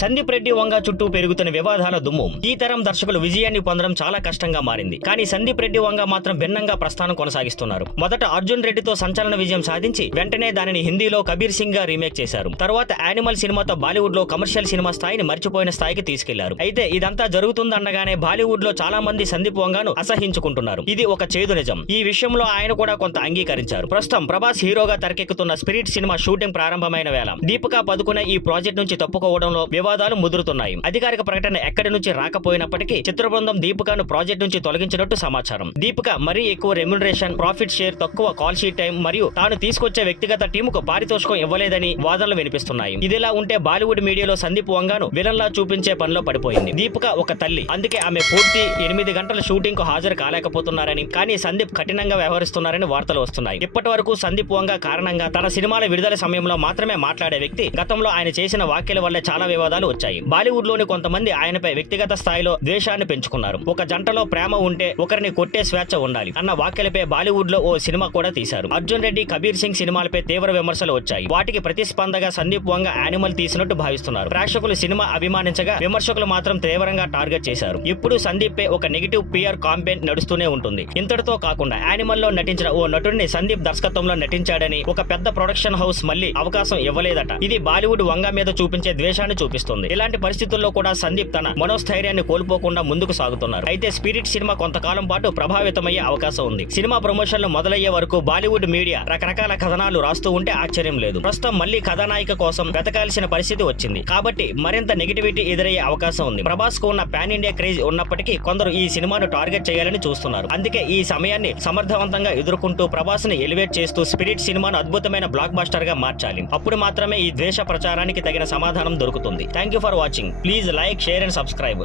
సందీప్ రెడ్డి వంగ చుట్టూ పెరుగుతున్న వివాదాల దుమ్ము ఈ తరం దర్శకులు విజయాన్ని పొందడం చాలా కష్టంగా మారింది. కానీ సందీప్ రెడ్డి వంగ మాత్రం భిన్నంగా ప్రస్థానం కొనసాగిస్తున్నారు. మొదట అర్జున్ రెడ్డితో సంచలన విజయం సాధించి వెంటనే దానిని హిందీలో కబీర్ సింగ్ గా రీమేక్ చేశారు. తర్వాత యానిమల్ సినిమాతో బాలీవుడ్ లో కమర్షియల్ సినిమా స్థాయిని మర్చిపోయిన స్థాయికి తీసుకెళ్లారు. అయితే ఇదంతా జరుగుతుందనగానే బాలీవుడ్ లో చాలా మంది సందీప్ వంగను అసహించుకుంటున్నారు. ఇది ఒక చేదు నిజం. ఈ విషయంలో ఆయన కూడా కొంత అంగీకరించారు. ప్రస్తుతం ప్రభాస్ హీరోగా తెరకెక్కుతున్న స్పిరిట్ సినిమా షూటింగ్ ప్రారంభమైన వేళ దీపికా పదుకునే ఈ ప్రాజెక్ట్ నుంచి తప్పుకోవడంలో వివాదాలు ముదురుతున్నాయి. అధికారిక ప్రకటన ఎక్కడి నుంచి రాకపోయినప్పటికీ చిత్ర బృందం దీపికాను ప్రాజెక్ట్ నుంచి తొలగించినట్టు సమాచారం. దీపిక మరీ ఎక్కువ రెమ్యునరేషన్, ప్రాఫిట్ షేర్, తక్కువ కాల్ షీట్ టైం మరియు తాను తీసుకొచ్చే వ్యక్తిగత టీముకు పారితోషికం ఇవ్వలేదని వాదనలు వినిపిస్తున్నాయి. ఇదిలా ఉంటే బాలీవుడ్ మీడియాలో సందీప్ వంగను విలన్ లా చూపించే పనిలో పడిపోయింది. దీపిక ఒక తల్లి, అందుకే ఆమె పూర్తి 8 గంటల షూటింగ్ కు హాజరు కాలేకపోతున్నారని, కానీ సందీప్ కఠినంగా వ్యవహరిస్తున్నారని వార్తలు వస్తున్నాయి. ఇప్పటి వరకు సందీప్ వంగ కారణంగా తన సినిమాల విడుదల సమయంలో మాత్రమే మాట్లాడే వ్యక్తి. గతంలో ఆయన చేసిన వ్యాఖ్యల వల్ల చాలా వివాదాలు వచ్చాయి. బాలీవుడ్ లోని కొంతమంది ఆయనపై వ్యక్తిగత స్థాయిలో ద్వేషాన్ని పెంచుకున్నారు. ఒక జంటలో ప్రేమ ఉంటే ఒకరిని కొట్టే స్వేచ్ఛ ఉండాలి అన్న వ్యాఖ్యలపై బాలీవుడ్ లో ఓ సినిమా కూడా తీశారు. అర్జున్ రెడ్డి, కబీర్ సింగ్ సినిమాలపై తీవ్ర విమర్శలు వచ్చాయి. వాటికి ప్రతిస్పందగా సందీప్ వంగ యానిమల్ తీసినట్టు భావిస్తున్నారు. ప్రేక్షకులు సినిమా అభిమానించగా విమర్శకులు మాత్రం తీవ్రంగా టార్గెట్ చేశారు. ఇప్పుడు సందీప్ పై ఒక నెగిటివ్ పిఆర్ కాంపెయిన్ నడుస్తూనే ఉంటుంది. ఇంతటితో కాకుండా యానిమల్ లో నటించిన ఓ నటుడిని సందీప్ దర్శకత్వంలో నటించాడని ఒక పెద్ద ప్రొడక్షన్ హౌస్ మళ్ళీ అవకాశం ఇవ్వలేదట. ఇది బాలీవుడ్ వంగ మీద చూపించే ద్వేషాన్ని చూపిస్తుంది. ఇలాంటి పరిస్థితుల్లో కూడా సందీప్ తన మనోస్థైర్యాన్ని కోల్పోకుండా ముందుకు సాగుతున్నారు. అయితే స్పిరిట్ సినిమా కొంతకాలం పాటు ప్రభావితమయ్యే అవకాశం ఉంది. సినిమా ప్రమోషన్లు మొదలయ్యే వరకు బాలీవుడ్ మీడియా రకరకాల కథనాలు రాస్తూ ఉంటే ఆశ్చర్యం లేదు. ప్రస్తుతం మళ్ళీ కథానాయిక కోసం వెతకాల్సిన పరిస్థితి వచ్చింది. కాబట్టి మరింత నెగిటివిటీ ఎదురయ్యే అవకాశం ఉంది. ప్రభాస్ కు ఉన్న పాన్ ఇండియా క్రేజ్ ఉన్నప్పటికీ కొందరు ఈ సినిమాను టార్గెట్ చేయాలని చూస్తున్నారు. అందుకే ఈ సమయాన్ని సమర్థవంతంగా ఎదుర్కొంటూ ప్రభాస్ ని ఎలివేట్ చేస్తూ స్పిరిట్ సినిమాను అద్భుతమైన బ్లాక్ బస్టర్ గా మార్చాలి. అప్పుడు మాత్రమే ఈ ద్వేష ప్రచారానికి తగిన సమాధానం దొరుకుతుంది. Thank you for watching. Please like, share and subscribe.